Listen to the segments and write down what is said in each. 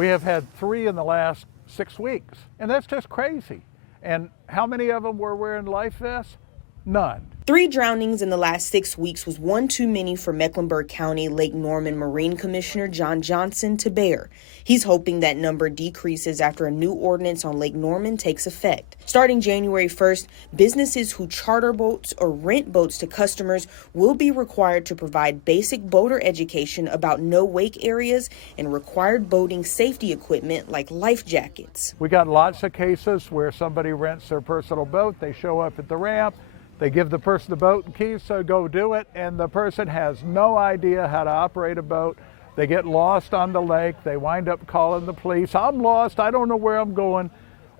We have had 3 in the last 6 weeks, and that's just crazy. And how many of them were wearing life vests? None. 3 drownings in the last 6 weeks was one too many for Mecklenburg County Lake Norman Marine Commissioner John Johnson to bear. He's hoping that number decreases after a new ordinance on Lake Norman takes effect. Starting January 1st, businesses who charter boats or rent boats to customers will be required to provide basic boater education about no-wake areas and required boating safety equipment like life jackets. We got lots of cases where somebody rents their personal boat, they show up at the ramp, they give the person the boat and keys, so go do it, and the person has no idea how to operate a boat. They get lost on the lake, they wind up calling the police, I'm lost, I don't know where I'm going,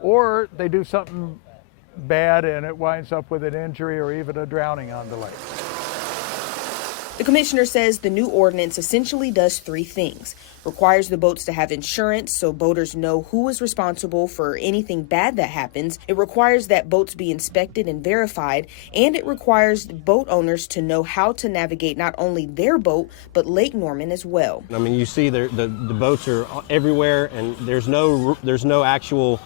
or they do something bad and it winds up with an injury or even a drowning on the lake. The commissioner says the new ordinance essentially does 3 things. Requires the boats to have insurance so boaters know who is responsible for anything bad that happens. It requires that boats be inspected and verified, and it requires boat owners to know how to navigate not only their boat, but Lake Norman as well. I mean, you see the boats are everywhere, and there's no actual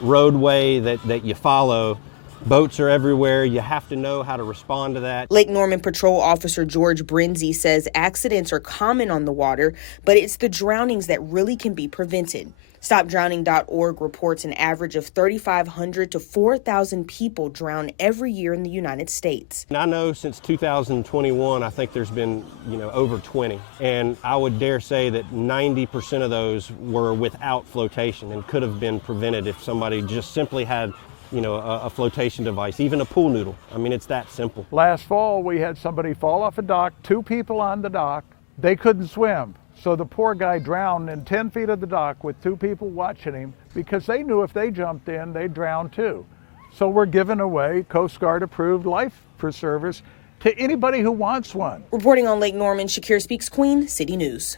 roadway that you follow. Boats are everywhere. You have to know how to respond to that. Lake Norman Patrol Officer George Brinzy says accidents are common on the water, but it's the drownings that really can be prevented. StopDrowning.org reports an average of 3,500 to 4,000 people drown every year in the United States. And I know since 2021, I think there's been, over 20. And I would dare say that 90% of those were without flotation and could have been prevented if somebody just simply had a flotation device, even a pool noodle. I mean, it's that simple. Last fall, we had somebody fall off a dock, 2 people on the dock. They couldn't swim. So the poor guy drowned in 10 feet of the dock with 2 people watching him because they knew if they jumped in, they'd drown too. So we're giving away Coast Guard approved life preservers to anybody who wants one. Reporting on Lake Norman, Shakir Speaks Queen City News.